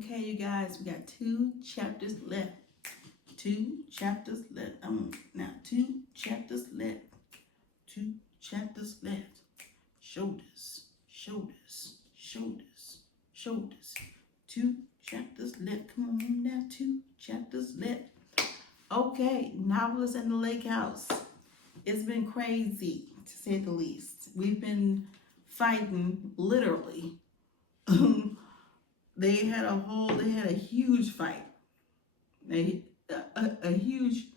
Okay, you guys, we got 2 chapters left. 2 chapters left. Now 2 chapters left. 2 chapters left. Shoulders, shoulders, shoulders, shoulders. 2 chapters left. Come on now, 2 chapters left. Okay, Novelist and the Lake House. It's been crazy, to say the least. We've been fighting, literally. They had a huge fight, a huge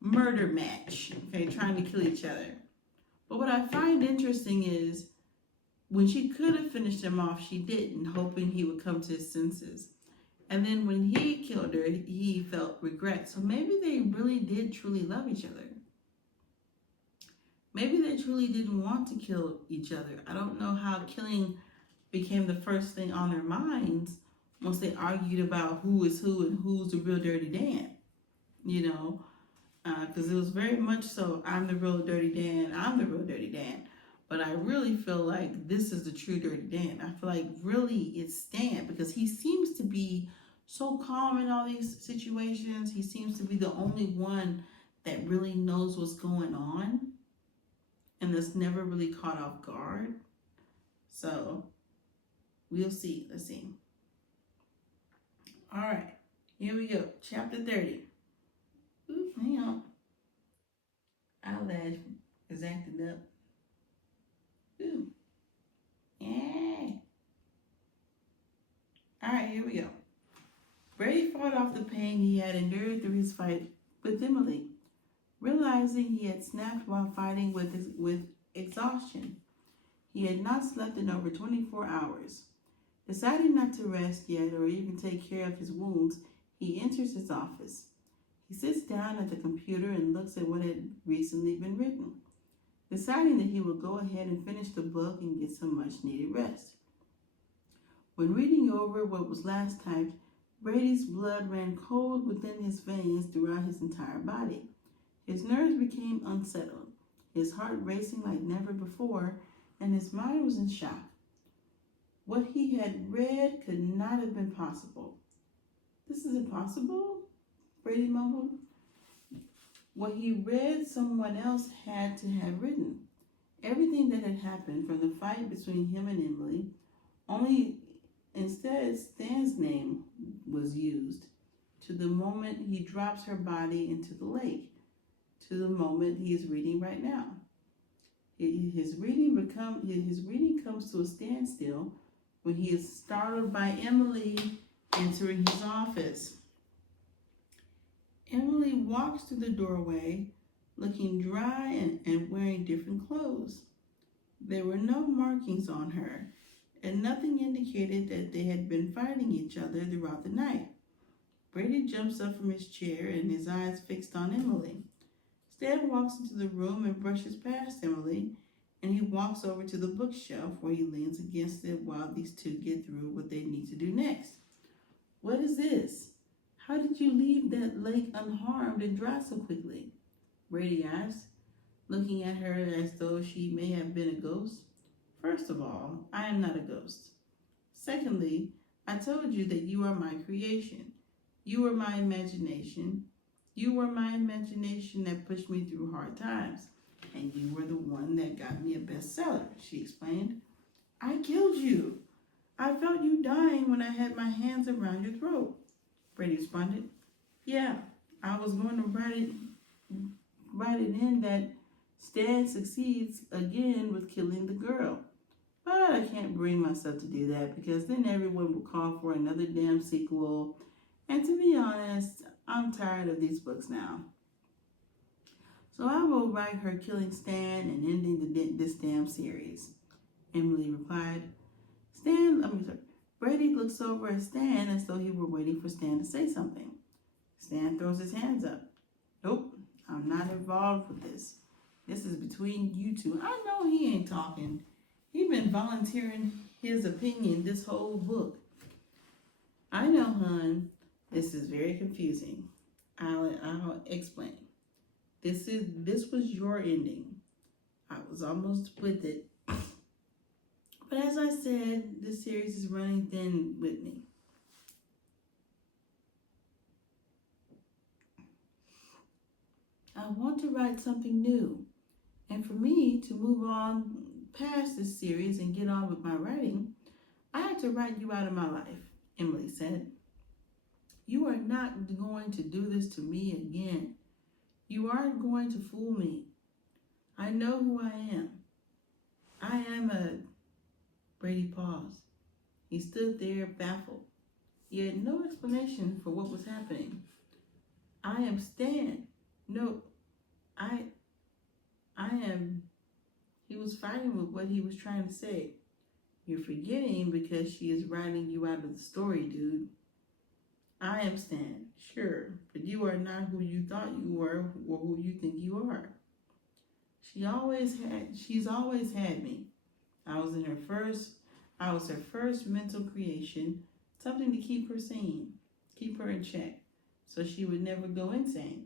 murder match, okay, trying to kill each other. But what I find interesting is when she could have finished him off, she didn't, hoping he would come to his senses. And then when he killed her, he felt regret. So maybe they really did truly love each other. Maybe they truly didn't want to kill each other. I don't know how killing became the first thing on their minds once they argued about who is who and who's the real Dirty Dan, because it was very much so, I'm the real Dirty Dan, I'm the real Dirty Dan. But I really feel like this is the true Dirty Dan. I feel like really it's Stan, because he seems to be so calm in all these situations. He seems to be the only one that really knows what's going on and that's never really caught off guard. So we'll see. Let's see. All right, here we go. Chapter 30. Ooh, hang on. Eyelash is acting up. Ooh. Yeah. All right, here we go. Brady fought off the pain he had endured through his fight with Emily, realizing he had snapped while fighting with exhaustion. He had not slept in over 24 hours. Deciding not to rest yet or even take care of his wounds, he enters his office. He sits down at the computer and looks at what had recently been written, deciding that he will go ahead and finish the book and get some much-needed rest. When reading over what was last typed, Brady's blood ran cold within his veins throughout his entire body. His nerves became unsettled, his heart racing like never before, and his mind was in shock. What he had read could not have been possible. This is impossible, Brady mumbled. What he read, someone else had to have written. Everything that had happened from the fight between him and Emily, only instead Stan's name was used, to the moment he drops her body into the lake, to the moment he is reading right now. His reading comes to a standstill when he is startled by Emily entering his office. Emily walks through the doorway, looking dry and wearing different clothes. There were no markings on her, and nothing indicated that they had been fighting each other throughout the night. Brady jumps up from his chair and his eyes fixed on Emily. Stan walks into the room and brushes past Emily, and he walks over to the bookshelf where he leans against it while these two get through what they need to do next. What is this? How did you leave that lake unharmed and dry so quickly? Brady asked, looking at her as though she may have been a ghost. First of all, I am not a ghost. Secondly, I told you that you are my creation. You were my imagination. You were my imagination that pushed me through hard times. And you were the one that got me a bestseller, she explained. I killed you. I felt you dying when I had my hands around your throat, Brady responded. Yeah, I was going to write it in that Stan succeeds again with killing the girl. But I can't bring myself to do that because then everyone will call for another damn sequel. And to be honest, I'm tired of these books now. So I will write her killing Stan and ending this damn series, Emily replied. Brady looks over at Stan as though he were waiting for Stan to say something. Stan throws his hands up. Nope, I'm not involved with this. This is between you two. I know he ain't talking. He been volunteering his opinion this whole book. I know, hon. This is very confusing. I'll explain. This was your ending. I was almost with it. But as I said, this series is running thin with me. I want to write something new. And for me to move on past this series and get on with my writing, I had to write you out of my life, Emily said. You are not going to do this to me again. You aren't going to fool me. I know who I am. I am a... Brady paused. He stood there baffled. He had no explanation for what was happening. I am Stan. No, I am... He was fighting with what he was trying to say. You're forgetting because she is writing you out of the story, dude. I am Stan, sure, but you are not who you thought you were or who you think you are. She's always had me. I was her first mental creation, something to keep her sane, keep her in check, so she would never go insane.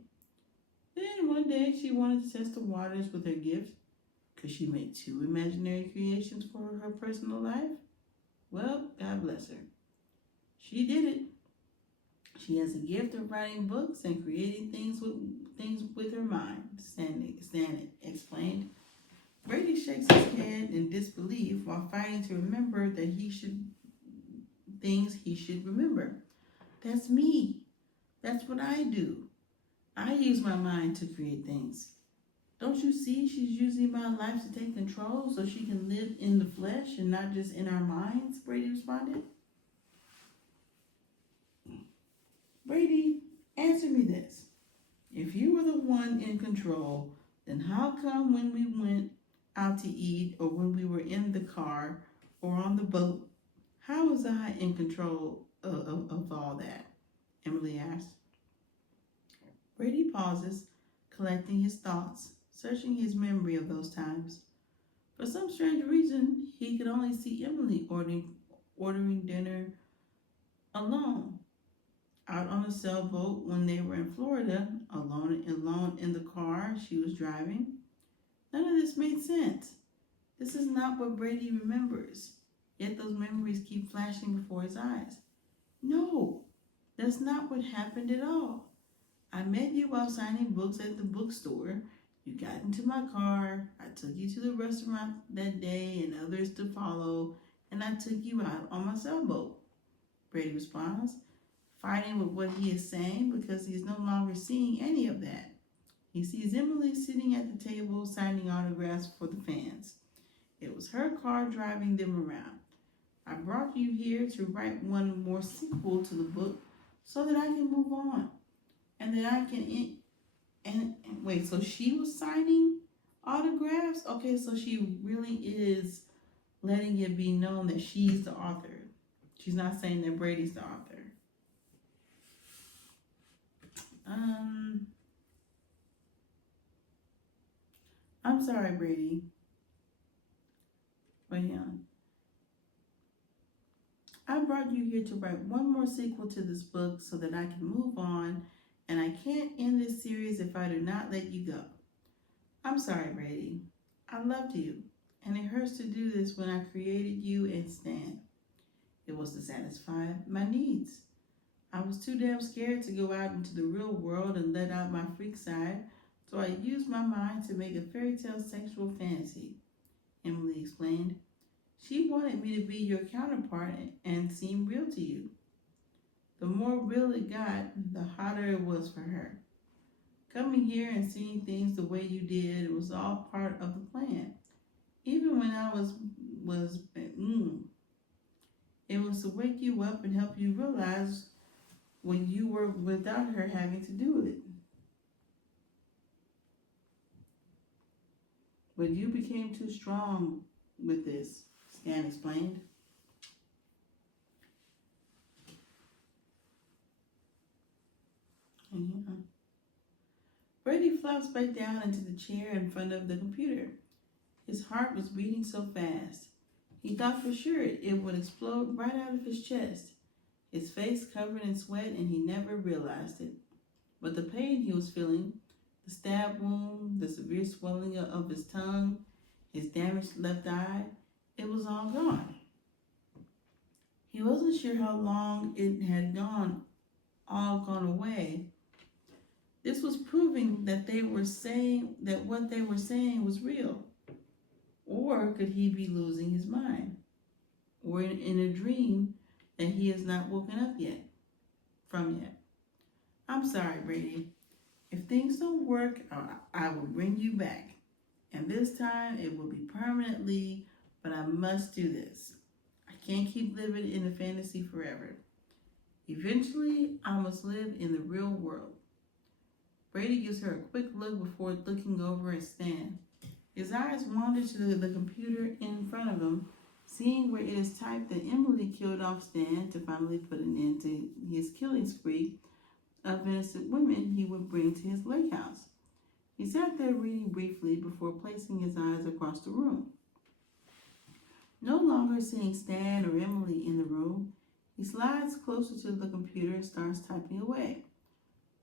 Then one day she wanted to test the waters with her gift. Could she make 2 imaginary creations for her personal life? Well, God bless her. She did it. She has a gift of writing books and creating things with her mind, Stan explained. Brady shakes his head in disbelief while fighting to remember that things he should remember. That's me. That's what I do. I use my mind to create things. Don't you see she's using my life to take control so she can live in the flesh and not just in our minds? Brady responded. Brady, answer me this. If you were the one in control, then how come when we went out to eat or when we were in the car or on the boat, how was I in control of all that? Emily asked. Brady pauses, collecting his thoughts, searching his memory of those times. For some strange reason, he could only see Emily ordering dinner alone, out on a sailboat when they were in Florida, alone in the car she was driving. None of this made sense. This is not what Brady remembers, yet those memories keep flashing before his eyes. No, that's not what happened at all. I met you while signing books at the bookstore. You got into my car. I took you to the restaurant that day and others to follow, and I took you out on my sailboat. Brady responds, fighting with what he is saying because he is no longer seeing any of that. He sees Emily sitting at the table signing autographs for the fans. It was her car driving them around. I brought you here to write one more sequel to the book so that I can move on and that I can and wait, so she was signing autographs? Okay, so she really is letting it be known that she's the author. She's not saying that Brady's the author. I'm sorry, Brady. But yeah. I brought you here to write one more sequel to this book so that I can move on, and I can't end this series if I do not let you go. I'm sorry, Brady. I loved you, and it hurts to do this when I created you and Stan. It was to satisfy my needs. I was too damn scared to go out into the real world and let out my freak side, so I used my mind to make a fairy tale sexual fantasy, Emily explained. She wanted me to be your counterpart and seem real to you. The more real it got, the hotter it was for her. Coming here and seeing things the way you did was all part of the plan. Even when I was it was to wake you up and help you realize when you were without her having to do it. But you became too strong with this, Stan explained. Brady flops back down into the chair in front of the computer. His heart was beating so fast. He thought for sure it would explode right out of his chest. His face covered in sweat and he never realized it. But the pain he was feeling, the stab wound, the severe swelling of his tongue, his damaged left eye, it was all gone. He wasn't sure how long it had all gone away, This was proving that they were saying that what they were saying was real. Or could he be losing his mind? Or in a dream that he has not woken up yet? I'm sorry, Brady. If things don't work, I will bring you back. And this time it will be permanently, but I must do this. I can't keep living in a fantasy forever. Eventually, I must live in the real world. Brady gives her a quick look before looking over at Stan. His eyes wander to the computer in front of him, seeing where it is typed that Emily killed off Stan to finally put an end to his killing spree of innocent women he would bring to his lake house. He sat there reading briefly before placing his eyes across the room. No longer seeing Stan or Emily in the room, he slides closer to the computer and starts typing away,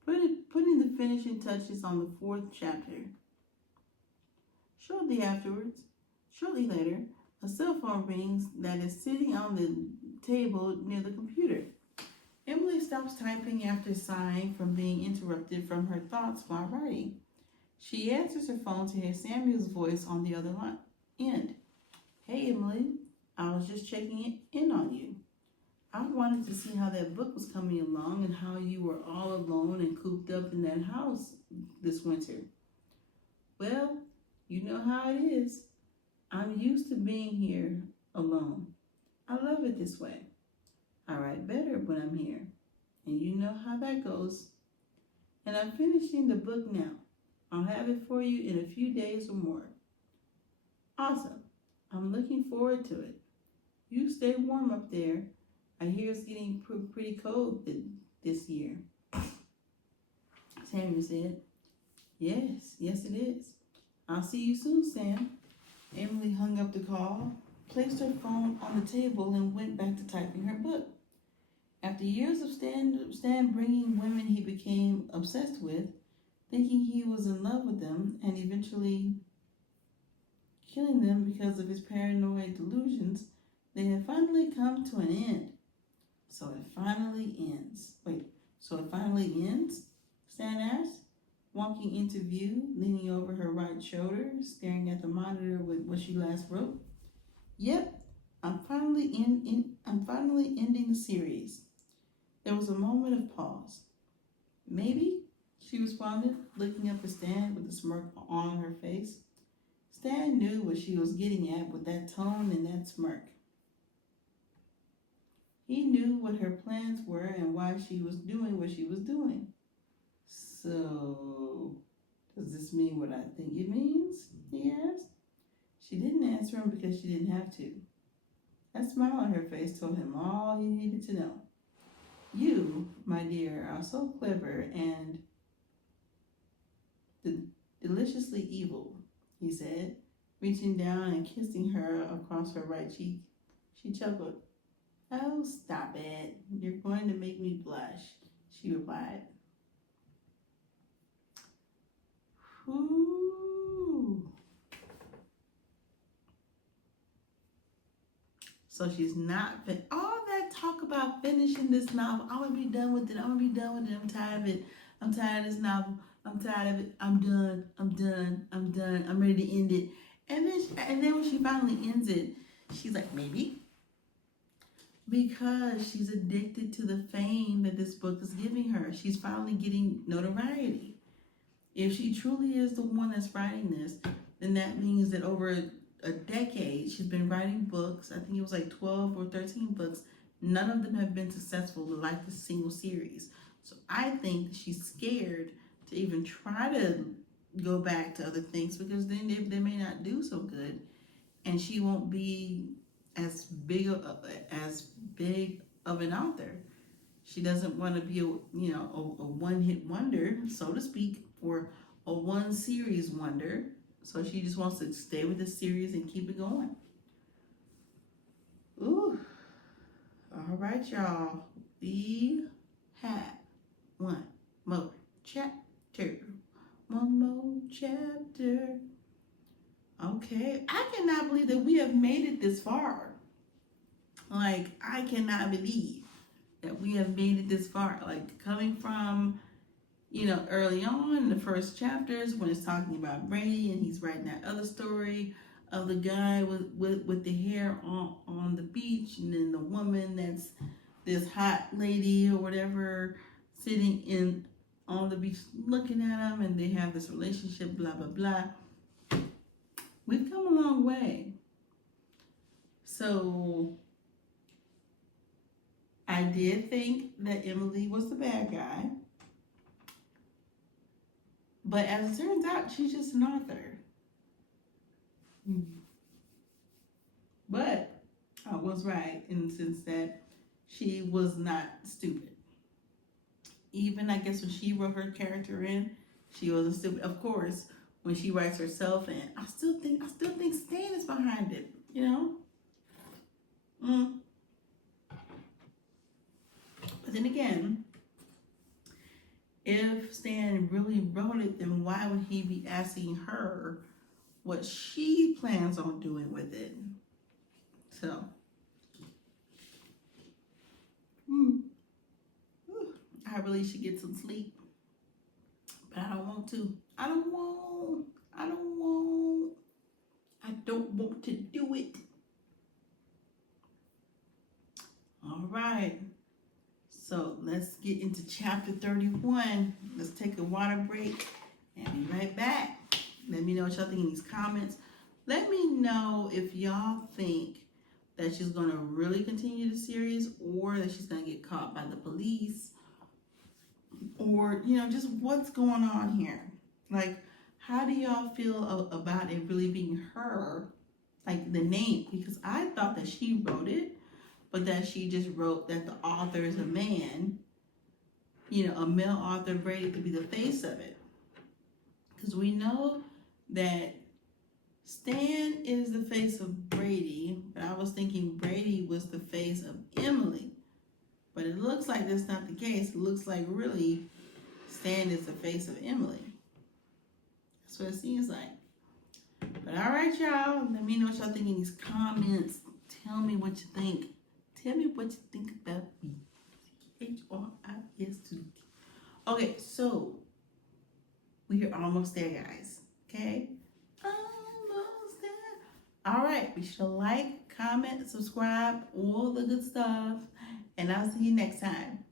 putting the finishing touches on the 4th chapter. Shortly later, a cell phone rings that is sitting on the table near the computer. Emily stops typing after sighing from being interrupted from her thoughts while writing. She answers her phone to hear Samuel's voice on the other end. Hey, Emily, I was just checking in on you. I wanted to see how that book was coming along and how you were all alone and cooped up in that house this winter. Well, you know how it is. I'm used to being here alone. I love it this way. I write better when I'm here, and you know how that goes. And I'm finishing the book now. I'll have it for you in a few days or more. Awesome. I'm looking forward to it. You stay warm up there. I hear it's getting pretty cold this year. Samuel said. Yes it is. I'll see you soon, Sam. Emily hung up the call, placed her phone on the table, and went back to typing her book. After years of Stan bringing women he became obsessed with, thinking he was in love with them, and eventually killing them because of his paranoid delusions, they had finally come to an end. So it finally ends. So it finally ends? Stan asked, walking into view, leaning over her right shoulder, staring at the monitor with what she last wrote. Yep, I'm finally ending the series. There was a moment of pause. Maybe, she responded, looking up at Stan with a smirk on her face. Stan knew what she was getting at with that tone and that smirk. He knew what her plans were and why she was doing what she was doing. So, does this mean what I think it means? He asked. She didn't answer him because she didn't have to. That smile on her face told him all he needed to know. You, my dear, are so clever and deliciously evil, he said, reaching down and kissing her across her right cheek. She chuckled. Oh, stop it. You're going to make me blush, she replied. Ooh. So she's not all that talk about finishing this novel. I'm gonna be done with it. I'm tired of it. I'm tired of this novel. I'm tired of it. I'm done. I'm ready to end it. And then when she finally ends it, she's like, maybe. Because she's addicted to the fame that this book is giving her. She's finally getting notoriety. If she truly is the one that's writing this, then that means that over a decade, she's been writing books. I think it was like 12 or 13 books. None of them have been successful like this single series. So I think that she's scared to even try to go back to other things because then they may not do so good. And she won't be as big of an author. She doesn't want to be a one-hit wonder, so to speak, or a one series wonder. So she just wants to stay with the series and keep it going. Ooh. All right, y'all. We have one more chapter. One more chapter. Okay. I cannot believe that we have made it this far. Like, I cannot believe that we have made it this far. Like, coming from early on in the first chapters when it's talking about Brady and he's writing that other story of the guy with the hair on the beach, and then the woman that's this hot lady or whatever sitting in on the beach looking at him, and they have this relationship, blah blah blah. We've come a long way. So I did think that Emily was the bad guy, but as it turns out, she's just an author. But I was right in the sense that she was not stupid. Even I guess when she wrote her character in, she wasn't stupid. Of course, when she writes herself in, I still think Stan is behind it. But then again, if Stan really wrote it, then why would he be asking her what she plans on doing with it? So, I really should get some sleep, but I don't want to. I don't want to do it. All right. So let's get into chapter 31. Let's take a water break and be right back. Let me know what y'all think in these comments. Let me know if y'all think that she's going to really continue the series, or that she's going to get caught by the police, or, just what's going on here. Like, how do y'all feel about it really being her, like the name? Because I thought that she wrote it, but that she just wrote that the author is a man, a male author, Brady, to be the face of it. Because we know that Stan is the face of Brady, but I was thinking Brady was the face of Emily. But it looks like that's not the case. It looks like really Stan is the face of Emily. That's what it seems like. But all right, y'all. Let me know what y'all think in these comments. Tell me what you think. Tell me what you think about me. H-R-I-S-T. Okay, so we are almost there, guys. Okay? Almost there. All right. Be sure to like, comment, subscribe, all the good stuff. And I'll see you next time.